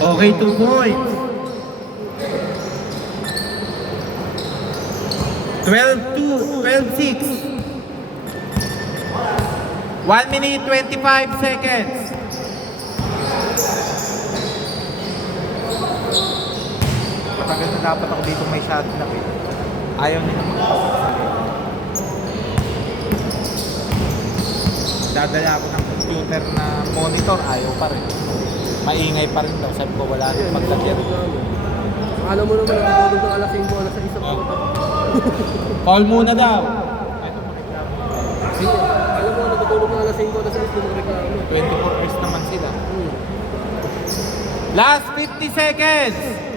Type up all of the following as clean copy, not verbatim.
Okay, 2 points. 12-2, 12-6. 1 minute, 25 seconds. Matagal na dapat ako dito may shot na eh. Ayaw nila magpapasali. Dadala ako ng computer na monitor, ayaw pa rin. Maingay pa rin daw. Sabi ko wala rin maglagyan. Alam mo naman, nakatulog ng alas 5, alas 6 sa pumunta. Call muna daw. Alam mo, nakatulog ng alas 5, alas 6, kumagreklamo. 24 hours naman sila. Last 50 seconds.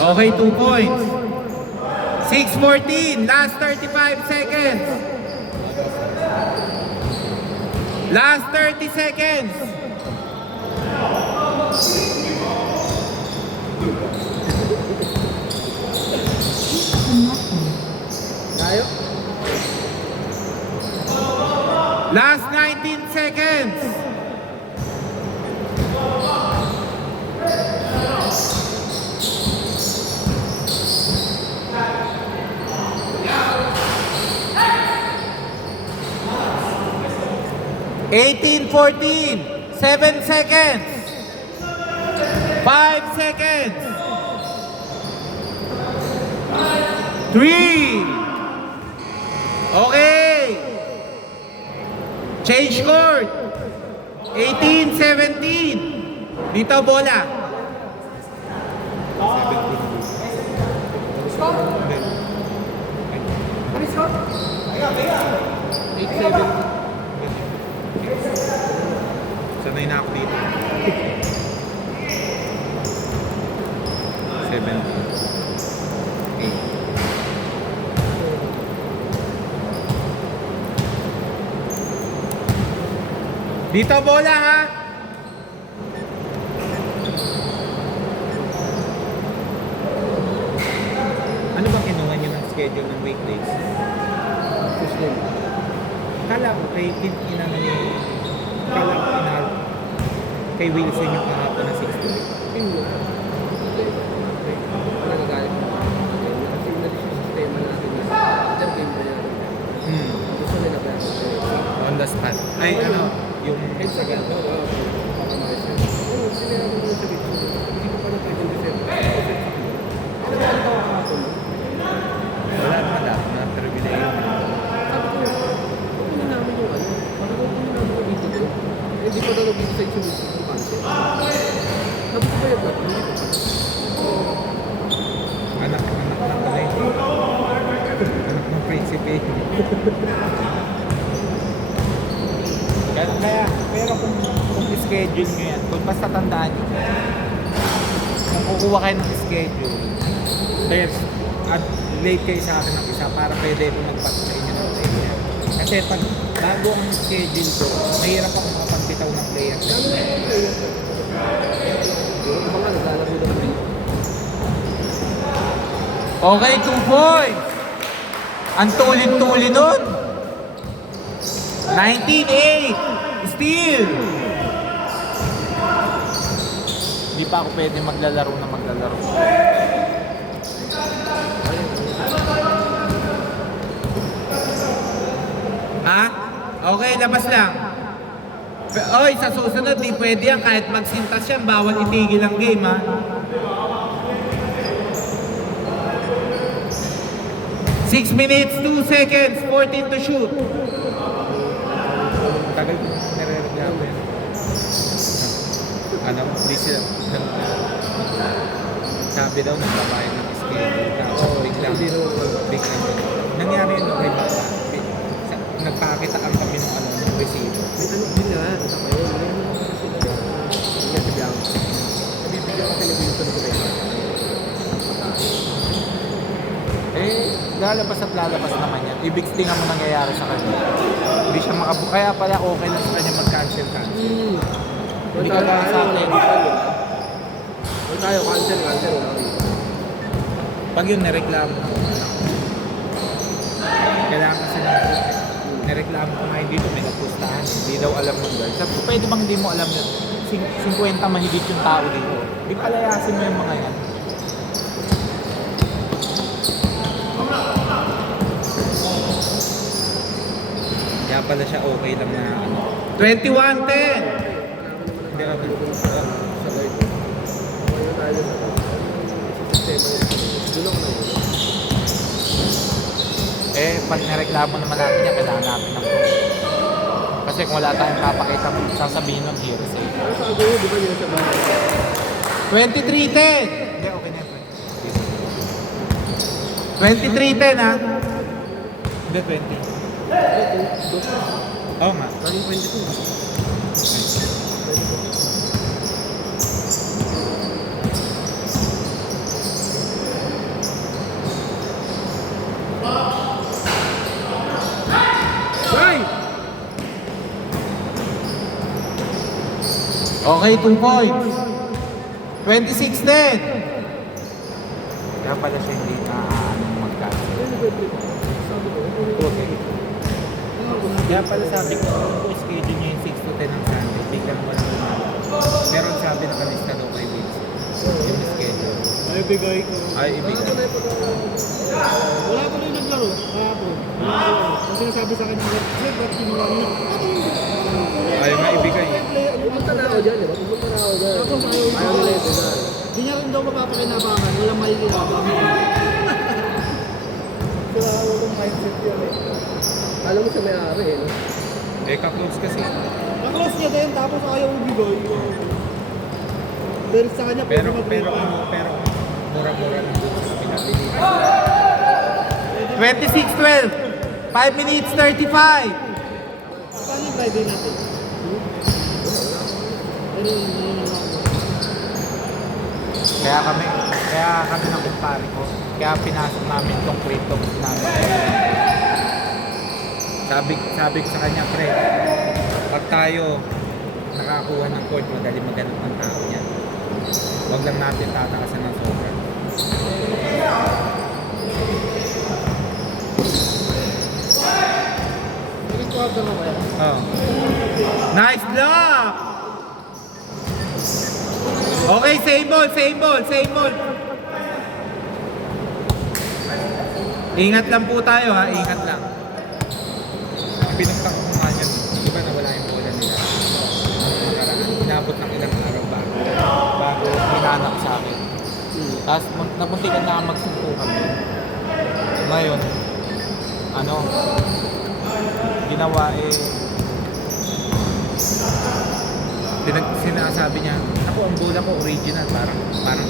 Okay, 2 points. 6-14, last 35 seconds. Last 30 seconds. Tayo? Last 19 seconds. Eighteen, 14, 7 seconds, 5 seconds, 3. Okay. Change court. 18, 17. Dito bola. 8-7. Sanay na ako dito. 7, 8. Dito bola ha. Ano bang kinuha niyo ng schedule ng weekdays? Tuesday. Kala ko kay inano ni kala ko kay Wilson yung kahapon na 6 to 8. Hindi. Nagagalit mo. Kasi nalis yung sistema natin na intergame ba yan? Gusto nila ba yan? On the spot. Ay ano, yung Heads agad. Oo. Pakamayos yan. Oo, sinabi mo sa video. Hindi ko pa na pwede yung December. Ano ba ang tawa kahapon? wala naman dapat na privilege. Sabi ko, kukunin namin yung ano. Parang kukunin namin yung video doon. Hindi pa daw nag-decide yung concept. Sabi ko ba yun? Hindi ko pa. Anak lang pala eh. Anak ng prinsipe. Kaya, pero kung schedule nyo yan, kung basta tandaan nyo, kung kukuha kayo ng schedule, first, at late kayo sa akin ng isa para pwede ko magpato sa inyo ng player. Kasi pag bago ang schedule ko, mahirap akong makapagbitaw ng player. Yung iba nga, naglalaro naman rin. Okay, 2 points. Ang tulin-tulin nun. 19-8. Steal. Hindi pa ako pwede maglalaro na maglalaro. Ha? Okay, labas lang. Oy, sa susunod, di pwede yan. Kahit magsintas yan, bawal itigil ang game, ha? Six minutes, 2 seconds, 14 to shoot. Tagal ko nire-reklamo yan. Ano, hindi sila. Sabi daw, nagbabayad ng schedule. Tapos biglang. Nangyari yun kay Bata. Nagpakitaan kami ng ano, ng resibo. May ano din nga, tama yun. May ano kasi sila na hindi sa biyaw. Nabibigyan ka talaga yung sunod ko Lalabas at lalabas naman yan. Ibig tingnan mo nangyayari sa kanya. Hindi siya kaya pala okay lang sa kanya mag-cancel. Hindi ka lang sa atin. Kung tayo, cancel. Wala Pag yun, nireklamo ko. Kailangan kasi ng coach. Nireklamo ko nga dito, may napustahan. Hindi daw alam ng guard. Sabi ko, pwede bang hindi mo alam yun? 50 mahigit yung tao dito. Di palayasin mo yung mga yan. Kaya pala siya okay lang na ano. 21-10. Hindi, okay. Sa guard. Ngayon tayo sa sistema yun. Doon ako na. Eh, pag nareklamo naman natin yan, kailangan natin ng coach. Kasi kung wala tayong papakita, sasabihin ng hearsay. Ano sa agawin, di ba yun sa bahay? 23-10. Hindi, okay na yun. 23-10 ha. Hindi, 20. Oo nga. Naging 22. Right! Okay, 2 points. 26-10. Kaya pala siya hindi na mag-cancel. Okay. Kaya pala sabi ko, kung schedule niya yung 6 to 10 ng Sunday, biglang walang lumalabas. Pero ang sabi na kalista daw kay Vince, yung schedule. Ay, bigay ko. Ay, ibigay. Wala ko na yung naglaro kahapon. Kasi nasabi sa akin ng Red, ba't kinuha niya? Ay, nga ibigay. Pumunta na ako dyan, di ba? Pumunta na ako dyan. Tapos ayaw nila ito dyan. Hindi niya rin daw mapapakinabangan. Walang makikinabangan. Kaya walang mindset yan eh. Alam mo siya may-ari eh. No? Eh, ka-close kasi. Naklose niya din, tapos ayaw ibigay. Pero sa kanya, Pero mura-mura ng books pinabili. 26-12. 5 minutes 35. Paano yung Friday natin? Kaya kami ng kumpare ko. Kaya pinasok namin itong crypto namin. Sabi ko sa kanya, pre, pag tayo nakakuha ng court, madali maganap ng tao niyan. Huwag lang natin tatakasan ng sobra. Nag-quarter mo kaya? Oh. Nice block. Okay, same ball. Ingat lang po tayo ha, ingat lang. Pinuntak ko nga yun. Di ba nawala yung bola nila? Inabot ng ilang araw bago hinanak sa akin. Tapos napuntikan na magsuntukan doon. Ngayon, ginawa sinasabi niya, ako ang bola ko original, parang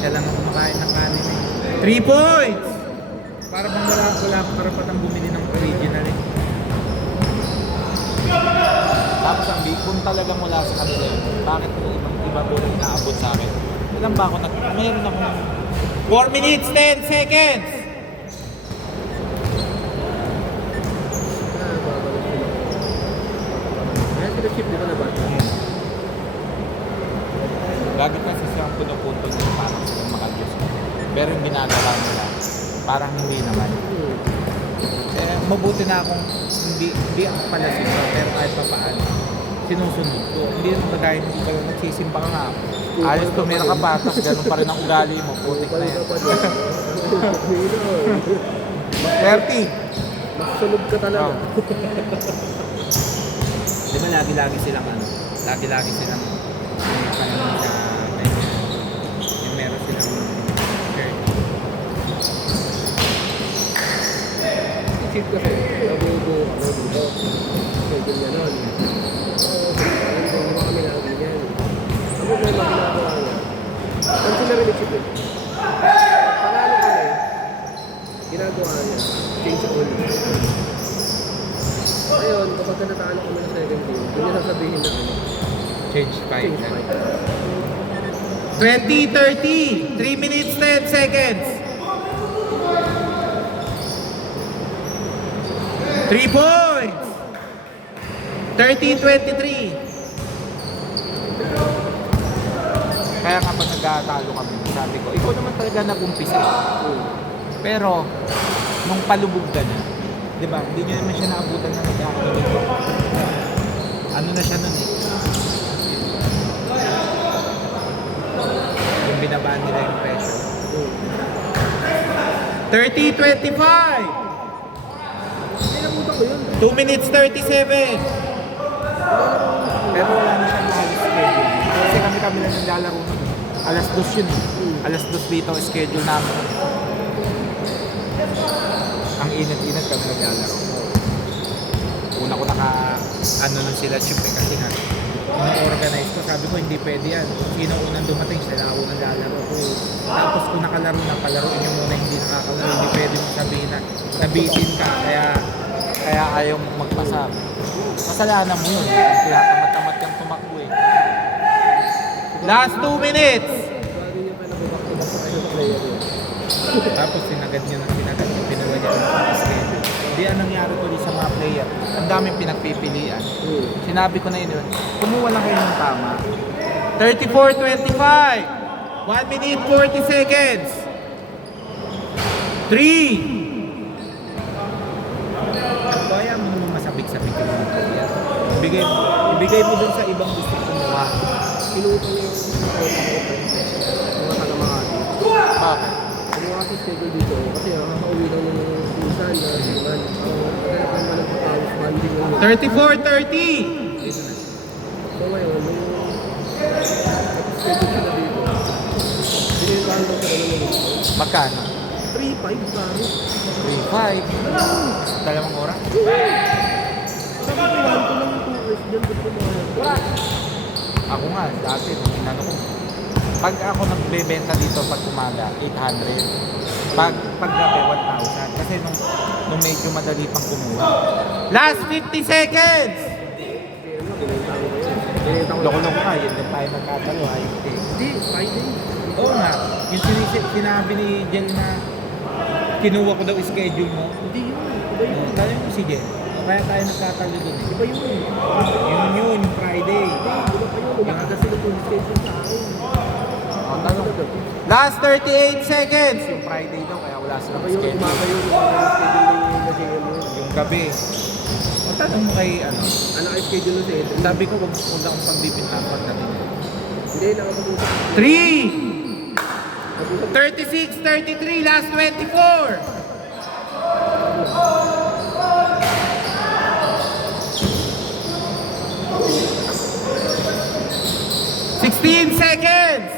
siya lang ang kumakain ng kanin eh. 3 points. Para bang wala akong karapatang bumili ng original eh. Tapos ang kung talagang wala sa kanila yun, bakit yung iba po rin inaabot sa akin? Ilan ba ako mayroon akong 4 minutes 10 seconds. Kaya sila chip, di ba na ba? lagi kasi siyang puno-puno nila parang silang makagiyos. Pero yung ginagawa nila, parang hindi naman. Eh, mabuti na akong hindi ako pala simba, pero kahit pa paano, sinusunod ko. Hindi naman kagaya ng iba na nagsisimba ka nga. Alis tumira ka pa, tapos ganun pa rin ang ugali mo, putik na yan. 30. Makasunod ka talaga. Oh. Di ba lagi-lagi silang lagi-lagi silang may panahon sa ganyan. Yung meron silang shirt. Cheat kasi. Nabubo ka na dito. Schedule niya nun. Hindi ba kami lagi yan. Ang problema ginagawa niya. Ang sila rin cheat eh. Panalo kami. Ginagawa niya. Change all. Ngayon, kapag natalo kami ng second game, doon niya sasabihin na Change fight. change fight. 20-30. 3 minutes 10 seconds. 3 points. 13-23. Kaya nga pag nagkatalo kami, sabi ko, ikaw naman talaga nag-umpisa. Pero, nung palubog ka na, di ba, hindi nyo naman siya naabutan na nagkakaroon. Ano na siya nun eh? Yung binabaan nila yung presyo. 30-25! Hindi nabutan ko yun. 2 minutes 37! Pero wala na siyang halos schedule. Kasi kami lang naglalaro nun. Alas 2 yun eh. Alas 2 dito ang schedule namin. Ang inat-inat kami naglalaro. Una ko ano nun sila chip eh, kasi nga ino-organize ko, sabi ko hindi pwede yan. Kung sino unang dumating, sila ako unang lalaro. Tapos kung nakalaro na, palaruin nyo muna hindi nakakalaro. Hindi pwede mong sabihin na nabitin ka, kaya ayaw mong magpasa. Kasalanan mo yun. Tinatamad-tamad kang tumakbo eh. Last 2 minutes! Lagi niya pa nakabak-abak sa kayo sa player yun. Tapos sinagad nyo, pinuha niya ng schedule. Hindi ang nangyari ko sa mga player. Ang daming pinagpipilian. Sinabi ko na yun, kumuha lang kayo ng tama. 34-25! 1 minute 40 seconds! 3! Kaya mo naman masabik-sabik yung mga player. Ibigay mo dun sa ibang gusto kumuha. Pinutang niya yung kota ko pa. Mga taga-Makati. Bakit? Kumuha kasi schedule dito. Kasi nakaka-uwi lang ng minsan na sinuman. Kaya pa naman nagpapawis banding lang yun. 34-30! Dito na. So ngayon, nung schedule sila dito, binilbahan daw sa ano nung Magkano? 3-5 pare. 3-5. Dalawang oras? Sabi ko, yan ko lang yung 2 hours dyan. Ba't ko mga Ako nga, dati nung inano ko. Pag ako nagbebenta dito pag umaga, 800. Pag gabi, 1,000. Kasi nung medyo madali pang kumuha. Last 50 seconds! Loko-loko ka, yun din tayo magkatalo. Ayun eh. Hindi, Friday. Oo nga, yung sinabi ni Jel na kinuha ko daw schedule mo. Hindi yun. Iba yun. Kaya mo si Jel. Kaya tayo nagkatalo dun eh. Iba yun. Yun, yung Friday. Iba pa yun. Umaga sila kung schedule sa akin. Last 38 seconds! Yung Friday daw, kaya wala silang Iba yun. schedule. Umaga yun. Schedule na GM mo. Yung gabi. O tanong mo kay ano, Ano ay schedule nun sa Edrin? sabi ko wag akong pagbibintang pagdating. Hindi, nakapag-usap. 3! 36-33, last 24! $16 seconds!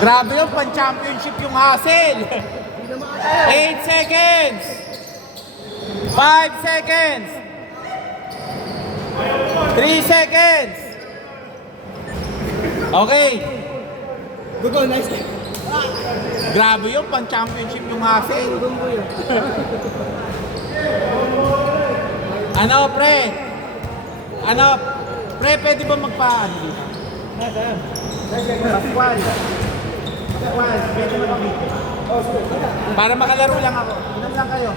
Grabe yun, pan-championship yung hassle! 8 seconds! 5 seconds! 3 seconds! Okay! Good one, nice. Grabe yun, pan-championship yung hassle! Doon ko yun. Ano, pre? Ano? Pre, pwede ba magpaano dito? Pascual! Pascual, pwede mo mag-video. Para makalaro lang ako. Ilan lang kayo?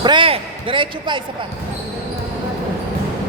Pre, diretso pa, isa pa.